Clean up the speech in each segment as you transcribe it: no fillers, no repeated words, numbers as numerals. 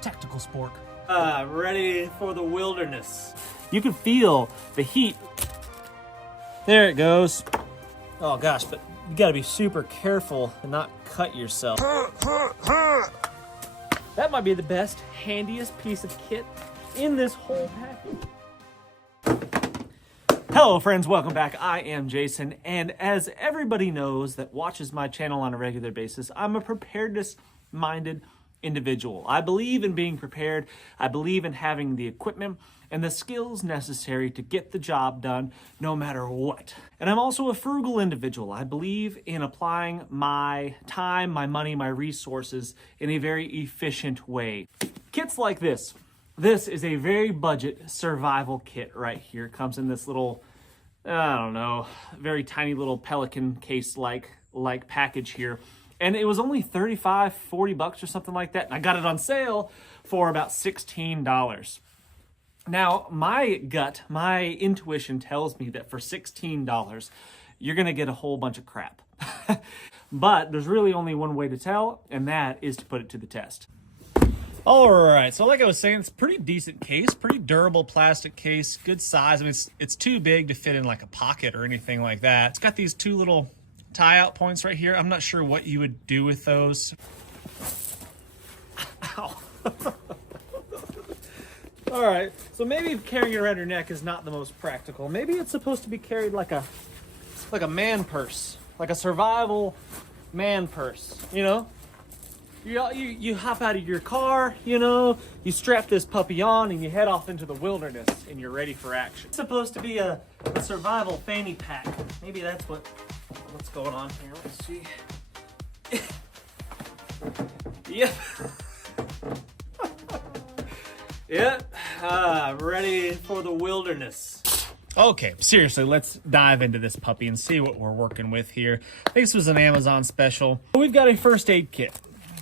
tactical spork. Ready for the wilderness. You can feel the heat. There it goes. Oh gosh, but you gotta be super careful and not cut yourself. That might be the best, handiest piece of kit in this whole package. Hello friends, welcome back. I am Jason, and as everybody knows that watches my channel on a regular basis, I'm a preparedness-minded individual. I believe in being prepared. I believe in having the equipment and the skills necessary to get the job done no matter what. And I'm also a frugal individual. I believe in applying my time, my money, my resources in a very efficient way. Kits like this. This is a very budget survival kit right here. It comes in this little, I don't know, very tiny little Pelican case like package here. And it was only 35, 40 bucks or something like that. And I got it on sale for about $16. Now, my gut, my intuition tells me that for $16, you're gonna get a whole bunch of crap. But there's really only one way to tell, and that is to put it to the test. All right, so like I was saying, it's a pretty decent case, pretty durable plastic case, good size. I mean, it's too big to fit in like a pocket or anything like that. It's got these two little tie-out points right here. I'm not sure what you would do with those. Ow. All right, so maybe carrying it around your neck is not the most practical. Maybe it's supposed to be carried like a man purse, like a survival man purse, you know? You hop out of your car, you know, you strap this puppy on and you head off into the wilderness and you're ready for action. It's supposed to be a survival fanny pack. Maybe that's what's going on here. Let's see. Yep. Yep. Ready for the wilderness. Okay, seriously, let's dive into this puppy and see what we're working with here. I think this was an Amazon special. We've got a first aid kit.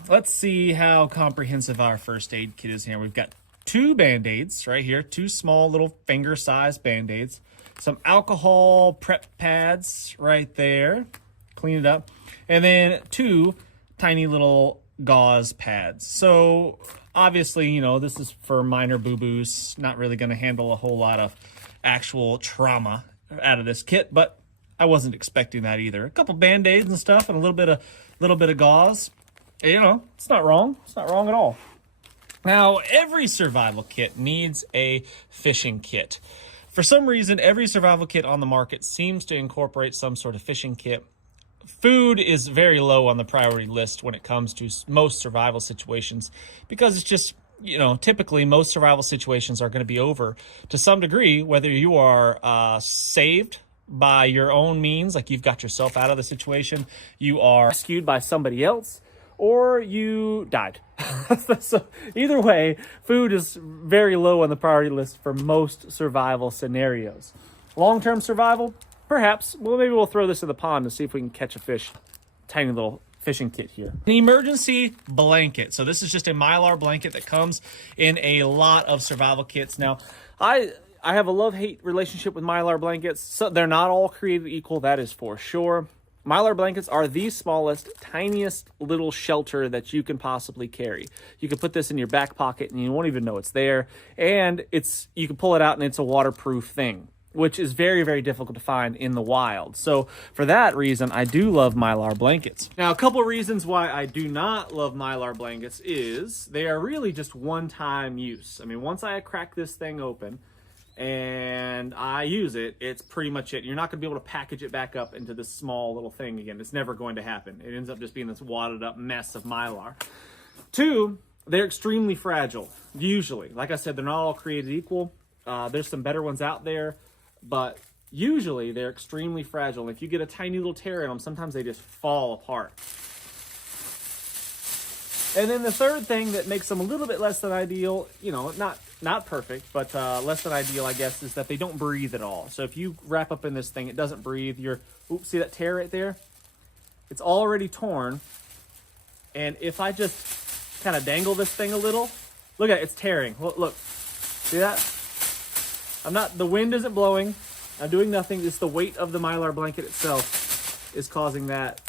Let's see how comprehensive our first aid kit is here. We've got 2 Band-Aids right here, 2 small little finger-sized Band-Aids, some alcohol prep pads right there, clean it up, and then 2 tiny little gauze pads. So obviously, you know, this is for minor boo-boos, not really going to handle a whole lot of actual trauma out of this kit, but I wasn't expecting that either. A couple Band-Aids and stuff and a little bit of gauze. You know, it's not wrong. It's not wrong at all. Now, every survival kit needs a fishing kit. For some reason, every survival kit on the market seems to incorporate some sort of fishing kit. Food is very low on the priority list when it comes to most survival situations because it's just, you know, typically most survival situations are going to be over to some degree, whether you are saved by your own means, like you've got yourself out of the situation, you are rescued by somebody else, or you died. So either way, food is very low on the priority list for most survival scenarios. Long-term survival, perhaps. Well, maybe we'll throw this in the pond to see if we can catch a fish. Tiny little fishing kit here. An emergency blanket. So this is just a mylar blanket that comes in a lot of survival kits. Now, I have a love-hate relationship with mylar blankets. So they're not all created equal, that is for sure. Mylar blankets are the smallest, tiniest little shelter that you can possibly carry. You can put this in your back pocket and you won't even know it's there. And you can pull it out and it's a waterproof thing, which is very, very difficult to find in the wild. So for that reason, I do love mylar blankets. Now, a couple of reasons why I do not love mylar blankets is they are really just one-time use. I mean, once I crack this thing open and I use it, it's pretty much it. You're not going to be able to package it back up into this small little thing again. It's never going to happen. It ends up just being this wadded up mess of mylar. 2, they're extremely fragile, usually. Like I said, they're not all created equal. There's some better ones out there, but usually they're extremely fragile. And if you get a tiny little tear in them, sometimes they just fall apart. And then the third thing that makes them a little bit less than ideal, you know, not perfect, but less than ideal, I guess, is that they don't breathe at all. So if you wrap up in this thing, it doesn't breathe. Oops, see that tear right there? It's already torn. And if I just kind of dangle this thing a little, look at it, it's tearing. Look, see that? The wind isn't blowing. I'm doing nothing. It's the weight of the mylar blanket itself is causing that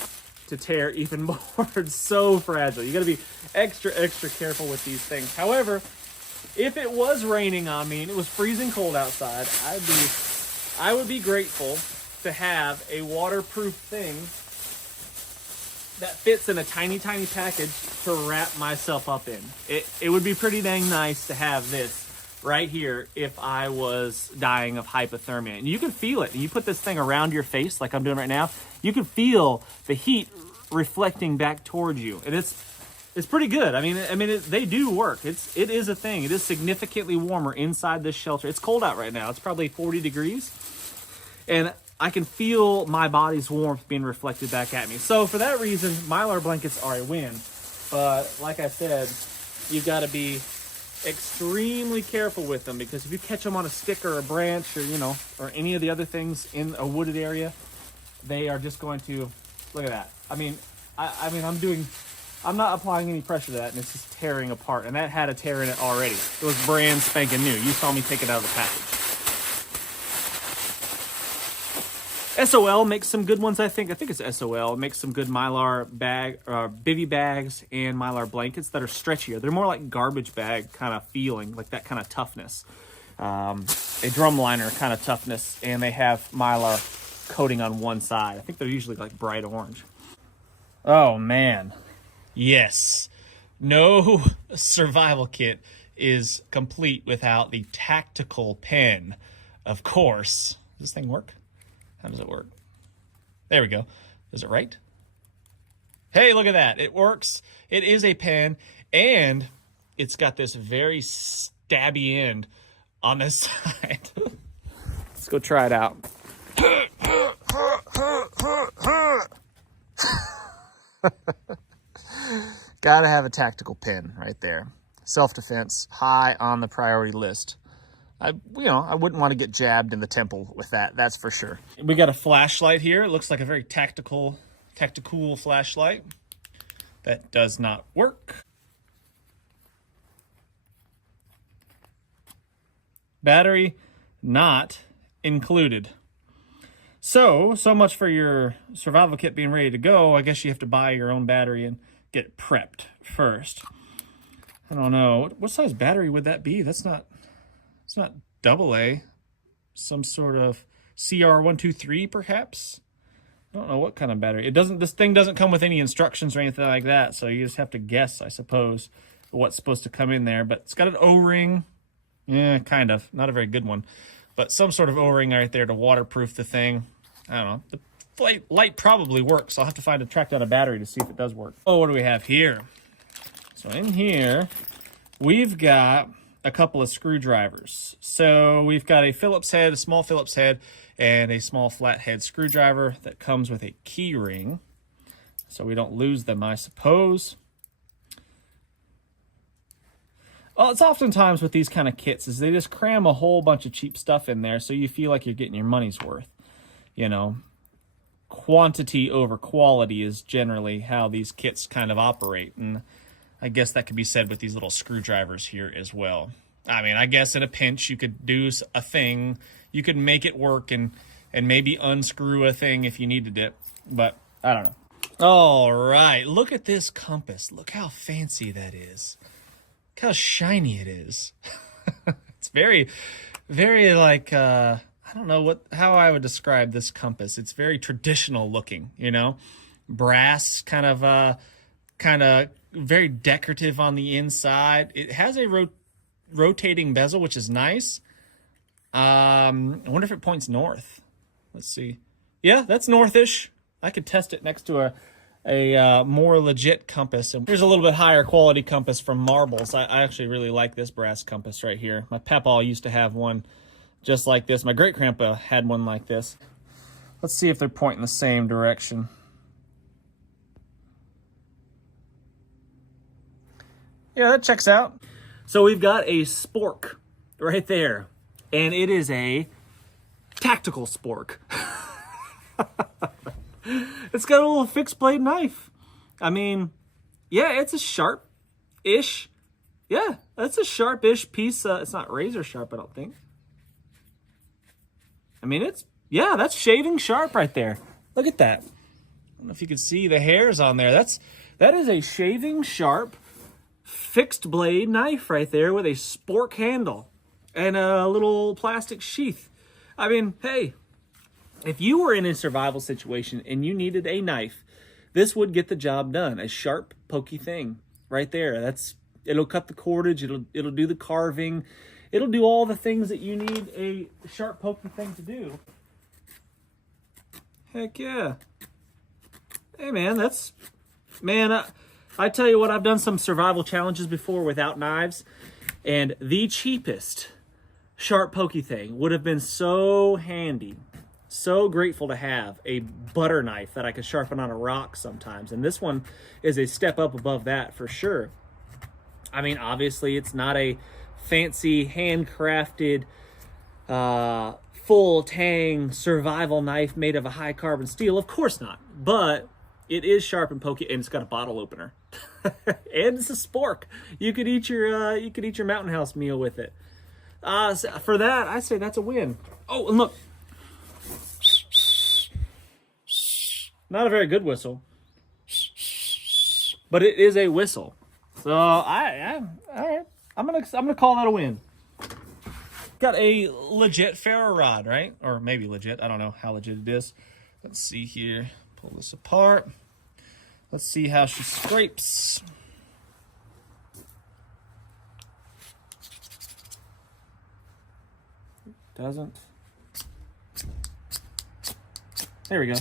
to tear even more. It's so fragile. You got to be extra careful with these things. However, if it was raining on me and it was freezing cold outside, I would be grateful to have a waterproof thing that fits in a tiny package to wrap myself up in. It would be pretty dang nice to have this right here if I was dying of hypothermia. And you can feel it. And you put this thing around your face like I'm doing right now, you can feel the heat reflecting back towards you. And it's pretty good. I mean, they do work. It is a thing. It is significantly warmer inside this shelter. It's cold out right now. It's probably 40 degrees. And I can feel my body's warmth being reflected back at me. So for that reason, mylar blankets are a win. But like I said, you've got to be extremely careful with them, because if you catch them on a stick or a branch, or or any of the other things in a wooded area, they are just going to, look at that. I'm not applying any pressure to that, and it's just tearing apart. And that had a tear in it already. It was brand spanking new. You saw me take it out of the package. SOL makes some good ones, I think. I think it's SOL. It makes some good mylar bivy bags and mylar blankets that are stretchier. They're more like garbage bag kind of feeling, like that kind of toughness. A drum liner kind of toughness, and they have mylar coating on one side. I think they're usually like bright orange. Oh, man. Yes. No survival kit is complete without the tactical pen, of course. Does this thing work? How does it work? There we go. Is it right? Hey, look at that. It works. It is a pen, and it's got this very stabby end on this side. Let's go try it out. Gotta have a tactical pen right there. Self-defense, high on the priority list. I wouldn't want to get jabbed in the temple with that, that's for sure. We got a flashlight here. It looks like a very tactical flashlight. That does not work. Battery not included. So much for your survival kit being ready to go. I guess you have to buy your own battery and get it prepped first. I don't know. What size battery would that be? It's not AA. Some sort of CR123 perhaps. I don't know what kind of battery. This thing doesn't come with any instructions or anything like that, so you just have to guess, I suppose, what's supposed to come in there. But it's got an O-ring. Yeah, kind of. Not a very good one. But some sort of O-ring right there to waterproof the thing. I don't know. The light probably works. I'll have to track down a battery to see if it does work. Oh, what do we have here? So in here, we've got a couple of screwdrivers. So we've got a Phillips head, a small Phillips head, and a small flathead screwdriver that comes with a key ring, so we don't lose them, I suppose. Well, it's oftentimes with these kind of kits is they just cram a whole bunch of cheap stuff in there so you feel like you're getting your money's worth. Quantity over quality is generally how these kits kind of operate, and I guess that could be said with these little screwdrivers here as well. I mean, I guess in a pinch you could do a thing. You could make it work and maybe unscrew a thing if you needed it, but I don't know. All right, look at this compass. Look how fancy that is. Look how shiny it is. It's very, very like, I don't know how I would describe this compass. It's very traditional looking, brass, kind of very decorative on the inside. It has a rotating bezel, which is nice. I wonder if it points north. Let's see. Yeah, that's northish. I could test it next to a more legit compass. And here's a little bit higher quality compass from Marbles. I actually really like this brass compass right here. My papaw used to have one just like this. My great-grandpa had one like this. Let's see if they're pointing the same direction. Yeah, that checks out. So we've got a spork right there, and it is a tactical spork. It's got a little fixed blade knife. I mean, yeah, it's a sharp-ish. Yeah, that's a sharp-ish piece. It's not razor sharp, I don't think. I mean, that's shaving sharp right there. Look at that. don't know if you can see the hairs on there. That is a shaving sharp fixed blade knife right there with a spork handle and a little plastic sheath. I mean, hey, if you were in a survival situation and you needed a knife, this would get the job done. A sharp, pokey thing right there. It'll cut the cordage, it'll do the carving, it'll do all the things that you need a sharp, pokey thing to do. Heck yeah. Hey man, I tell you what, I've done some survival challenges before without knives, and the cheapest sharp pokey thing would have been so handy. So grateful to have a butter knife that I could sharpen on a rock sometimes. And this one is a step up above that for sure. I mean, obviously it's not a fancy handcrafted full tang survival knife made of a high carbon steel. Of course not. But it is sharp and pokey, and it's got a bottle opener. And it's a spork. You could eat your Mountain House meal with it. So for that, I say that's a win. Oh, and look. Not a very good whistle, but it is a whistle. So all right. I'm gonna call that a win. Got a legit ferro rod, right? Or maybe legit. I don't know how legit it is. Let's see here. Pull this apart. Let's see how she scrapes. Doesn't. There we go.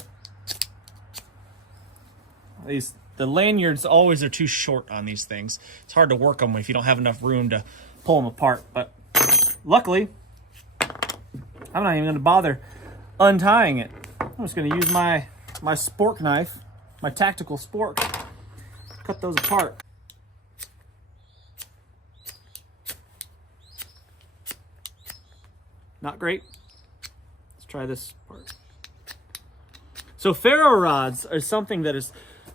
The lanyards always are too short on these things. It's hard to work them if you don't have enough room to pull them apart. But luckily, I'm not even going to bother untying it. I'm just going to use my spork knife, my tactical spork, cut those apart. Not great. Let's try this part. So ferro rods are something that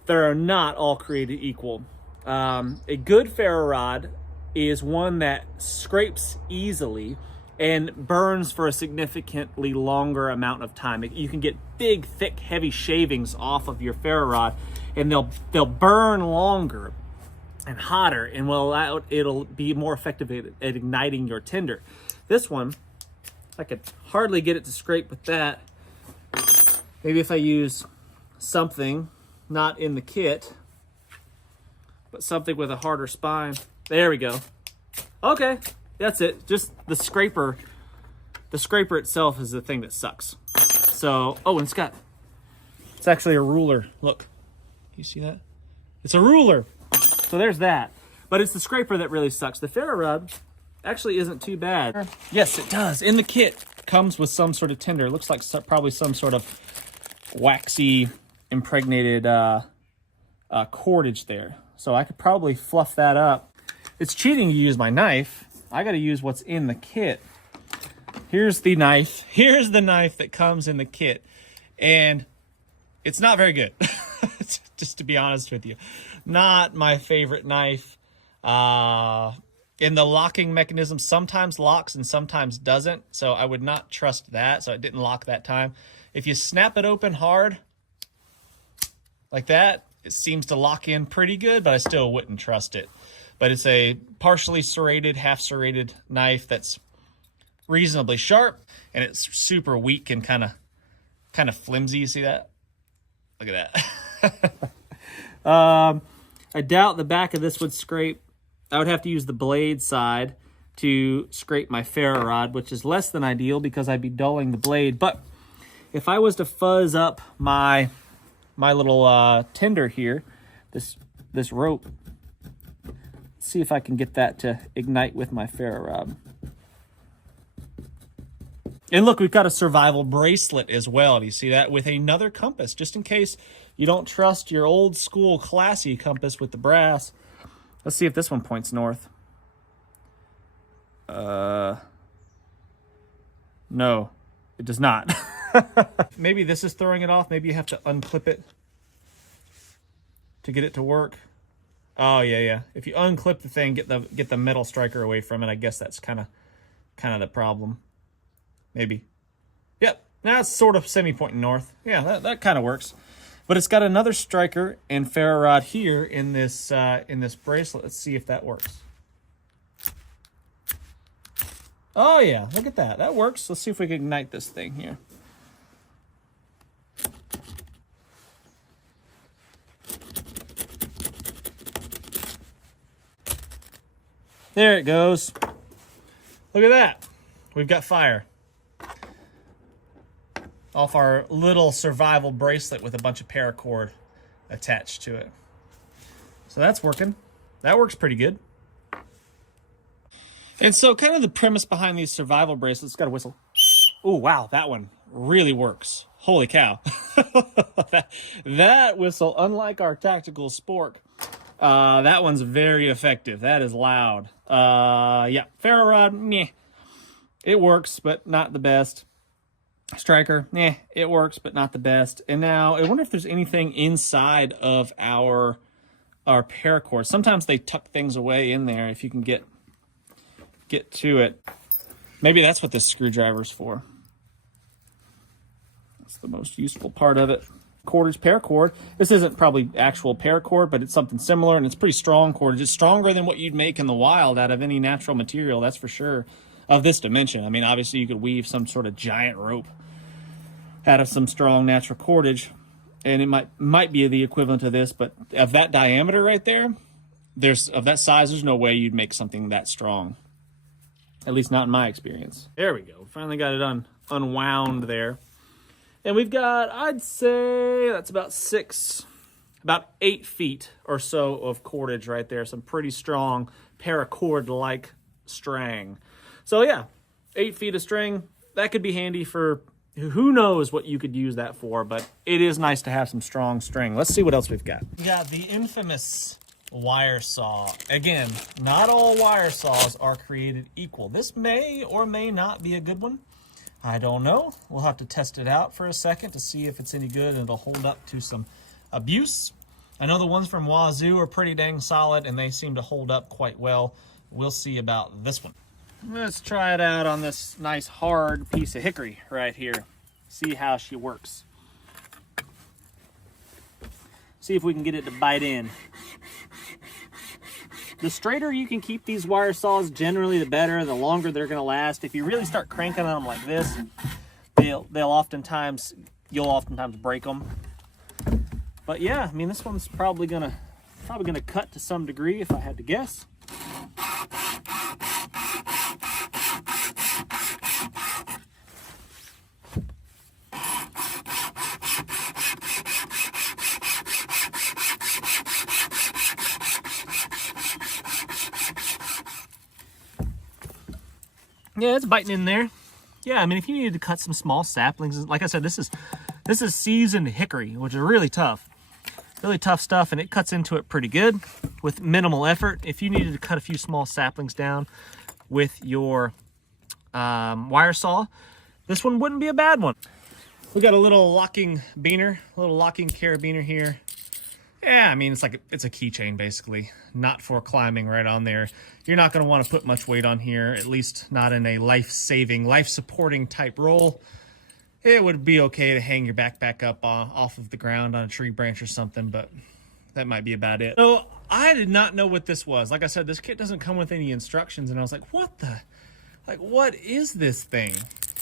are not all created equal. A good ferro rod is one that scrapes easily and burns for a significantly longer amount of time. You can get big, thick, heavy shavings off of your ferro rod, and they'll burn longer and hotter, and it'll be more effective at igniting your tinder. This one, I could hardly get it to scrape with that. Maybe if I use something not in the kit, but something with a harder spine. There we go. Okay, that's it. Just the scraper. The scraper itself is the thing that sucks. So, oh, and it's actually a ruler. Look, you see that? It's a ruler. So there's that. But it's the scraper that really sucks. The ferro rod actually isn't too bad. Yes, it does. In the kit, comes with some sort of tinder. It looks like probably some sort of waxy impregnated cordage there. So I could probably fluff that up. It's cheating to use my knife. I got to use what's in the kit. Here's the knife. Here's the knife that comes in the kit. And it's not very good. Just to be honest with you. Not my favorite knife. In the locking mechanism, sometimes locks and sometimes doesn't. So I would not trust that. So it didn't lock that time. If you snap it open hard, like that, it seems to lock in pretty good, but I still wouldn't trust it. But it's a partially serrated, half serrated knife that's reasonably sharp, and it's super weak and kind of flimsy. You see that? Look at that. I doubt the back of this would scrape. I would have to use the blade side to scrape my ferro rod, which is less than ideal because I'd be dulling the blade. But if I was to fuzz up my little tinder here, this rope, see if I can get that to ignite with my ferro rod. And look, we've got a survival bracelet as well. Do you see that? With another compass, just in case you don't trust your old school classy compass with the brass. Let's see if this one points north. No, it does not. Maybe this is throwing it off. Maybe you have to unclip it to get it to work. Oh yeah. If you unclip the thing, get the metal striker away from it. I guess that's kind of the problem. Maybe. Yep. Now it's sort of semi-pointing north. Yeah, that kind of works. But it's got another striker and ferro rod here in this bracelet. Let's see if that works. Oh yeah, look at that. That works. Let's see if we can ignite this thing here. There it goes. Look at that. We've got fire off our little survival bracelet with a bunch of paracord attached to it. So that's working. That works pretty good. And so kind of the premise behind these survival bracelets, got a whistle. Oh, wow, that one really works. Holy cow. that whistle, unlike our tactical spork, that one's very effective. That is loud. Yeah, ferro rod, meh. It works, but not the best. Striker, it works, but not the best. And now I wonder if there's anything inside of our paracord. Sometimes they tuck things away in there if you can get to it. Maybe that's what this screwdriver's for. That's the most useful part of it. Cordage paracord. This isn't probably actual paracord, but it's something similar, and it's pretty strong cordage. It's stronger than what you'd make in the wild out of any natural material, that's for sure, of this dimension. I mean, obviously you could weave some sort of giant rope out of some strong natural cordage, and it might be the equivalent of this, but of that diameter right there, of that size, there's no way you'd make something that strong. At least not in my experience. There we go. Finally got it unwound there. And we've got, I'd say, that's about 8 feet or so of cordage right there. Some pretty strong paracord-like string. So yeah, 8 feet of string. That could be handy for, who knows what you could use that for, but it is nice to have some strong string. Let's see what else we've got. We got the infamous wire saw. Again, not all wire saws are created equal. This may or may not be a good one. I don't know. We'll have to test it out for a second to see if it's any good and it'll hold up to some abuse. I know the ones from Wazoo are pretty dang solid and they seem to hold up quite well. We'll see about this one. Let's try it out on this nice hard piece of hickory right here. See how she works. See if we can get it to bite in. The straighter you can keep these wire saws, generally the better, the longer they're going to last. If you really start cranking on them like this, you'll oftentimes break them. But yeah, I mean, this one's probably gonna cut to some degree if I had to guess. Yeah, it's biting in there. Yeah, I mean, if you needed to cut some small saplings, like I said, this is seasoned hickory, which is really tough stuff, and it cuts into it pretty good with minimal effort. If you needed to cut a few small saplings down with your wire saw, this one wouldn't be a bad one. We got a little locking carabiner here. Yeah, I mean, it's a keychain basically, not for climbing right on there. You're not going to want to put much weight on here, at least not in a life-saving, life-supporting type roll. It would be okay to hang your backpack up off of the ground on a tree branch or something, but that might be about it. So I did not know what this was. Like I said, this kit doesn't come with any instructions, and I was like, what is this thing?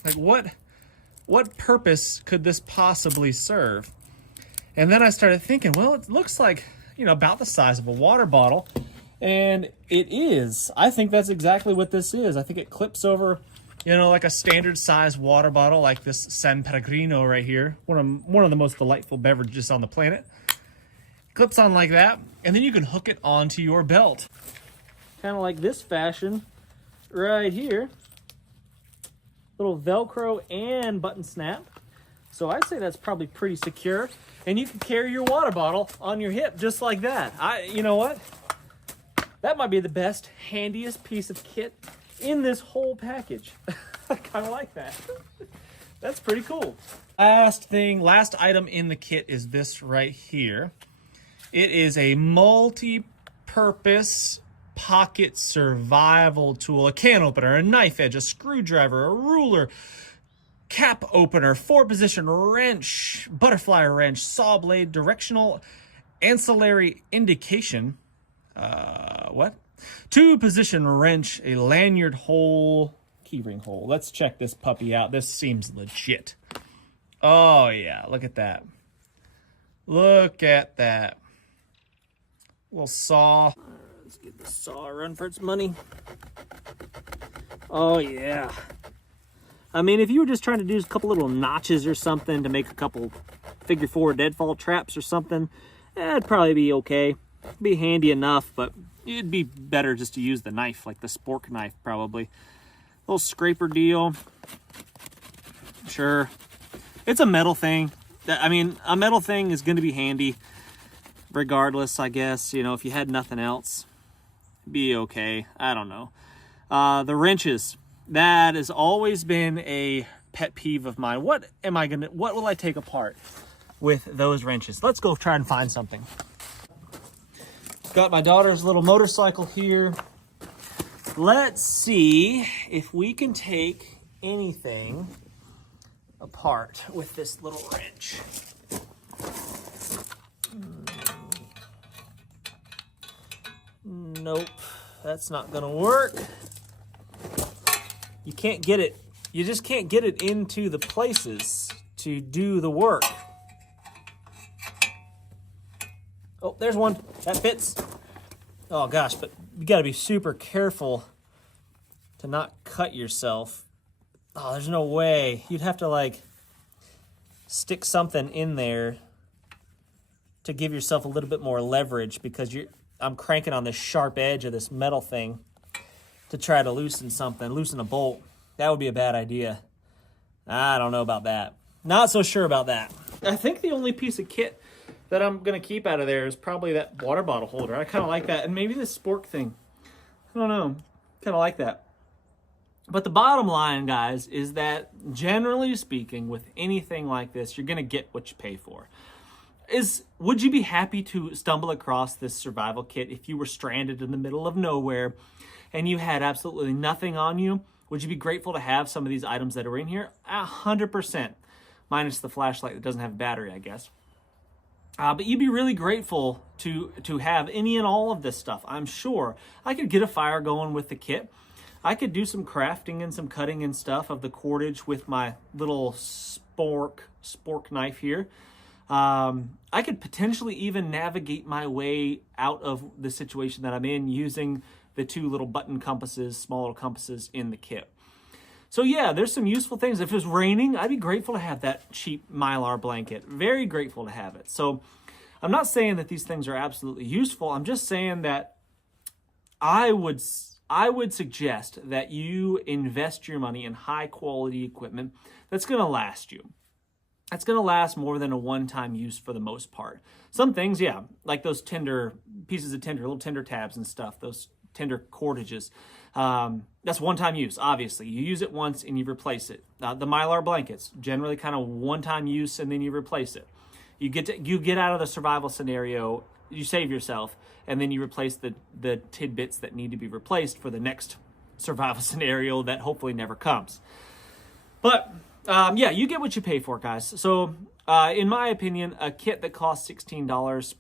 Like, what purpose could this possibly serve? And then I started thinking, well, it looks like, about the size of a water bottle. And it is. I think that's exactly what this is. I think it clips over, like a standard size water bottle, like this San Pellegrino right here. One of the most delightful beverages on the planet. It clips on like that, and then you can hook it onto your belt. Kind of like this fashion right here. Little Velcro and button snap. So I'd say that's probably pretty secure. And you can carry your water bottle on your hip just like that. You know what? That might be the best, handiest piece of kit in this whole package. I kind of like that. That's pretty cool. Last item in the kit is this right here. It is a multi-purpose pocket survival tool, a can opener, a knife edge, a screwdriver, a ruler, cap opener, 4-position wrench, butterfly wrench, saw blade, directional ancillary indication. What? 2-position wrench, a lanyard hole, keyring hole. Let's check this puppy out. This seems legit. Oh yeah, look at that. Look at that. Little saw. Let's get the saw run for its money. Oh yeah. I mean, if you were just trying to do a couple little notches or something to make a couple figure 4 deadfall traps or something, it'd probably be okay. Be handy enough, but it'd be better just to use the knife, like the spork knife probably. Little scraper deal. Sure. It's a metal thing. I mean, a metal thing is going to be handy regardless, I guess. You know, if you had nothing else, it'd be okay. I don't know. The wrenches. That has always been a pet peeve of mine. What will I take apart with those wrenches? Let's go try and find something. Got my daughter's little motorcycle here. Let's see if we can take anything apart with this little wrench. Nope, that's not gonna work. You can't get it, you just can't get it into the places to do the work. Oh, there's one, that fits. Oh gosh, but you gotta be super careful to not cut yourself. Oh, there's no way. You'd have to like stick something in there to give yourself a little bit more leverage, because I'm cranking on this sharp edge of this metal thing to try to loosen something, loosen a bolt. That would be a bad idea. I don't know about that. Not so sure about that. I think the only piece of kit that I'm gonna keep out of there is probably that water bottle holder. I kind of like that, and maybe this spork thing. I don't know, kind of like that. But the bottom line, guys, is that generally speaking, with anything like this, you're gonna get what you pay for. Would you be happy to stumble across this survival kit if you were stranded in the middle of nowhere and you had absolutely nothing on you? Would you be grateful to have some of these items that are in here? 100%, minus the flashlight that doesn't have a battery, I guess. But you'd be really grateful to have any and all of this stuff, I'm sure. I could get a fire going with the kit. I could do some crafting and some cutting and stuff of the cordage with my little spork knife here. I could potentially even navigate my way out of the situation that I'm in using the 2 little button compasses, small little compasses in the kit. So yeah, there's some useful things. If it was raining, I'd be grateful to have that cheap mylar blanket. Very grateful to have it. So I'm not saying that these things are absolutely useful. I'm just saying that I would suggest that you invest your money in high quality equipment that's going to last you. That's going to last more than a one-time use for the most part. Some things, yeah, like those pieces of tinder, little tinder tabs and stuff, those tinder cordages. That's one-time use, obviously. You use it once and you replace it. The mylar blankets, generally kind of one-time use and then you replace it. You get out of the survival scenario, you save yourself, and then you replace the tidbits that need to be replaced for the next survival scenario that hopefully never comes. But yeah, you get what you pay for, guys. So in my opinion, a kit that costs $16,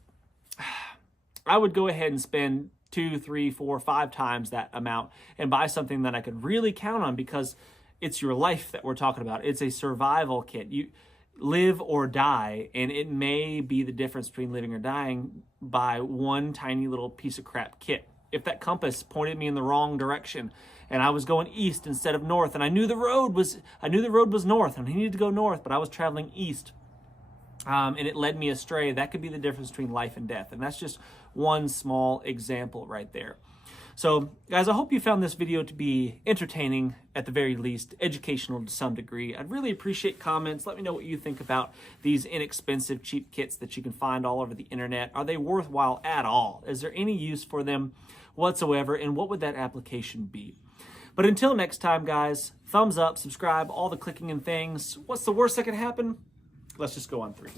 I would go ahead and spend 2, 3, 4, 5 times that amount and buy something that I could really count on, because it's your life that we're talking about. It's a survival kit. You live or die, and it may be the difference between living or dying by one tiny little piece of crap kit. If that compass pointed me in the wrong direction and I was going east instead of north, and I knew the road was north and I needed to go north, but I was traveling east, and it led me astray, that could be the difference between life and death. And that's just one small example right there. So guys, I hope you found this video to be entertaining, at the very least, educational to some degree. I'd really appreciate comments. Let me know what you think about these inexpensive, cheap kits that you can find all over the internet. Are they worthwhile at all? Is there any use for them whatsoever? And what would that application be? But until next time, guys, thumbs up, subscribe, all the clicking and things. What's the worst that could happen? Let's just go on 3.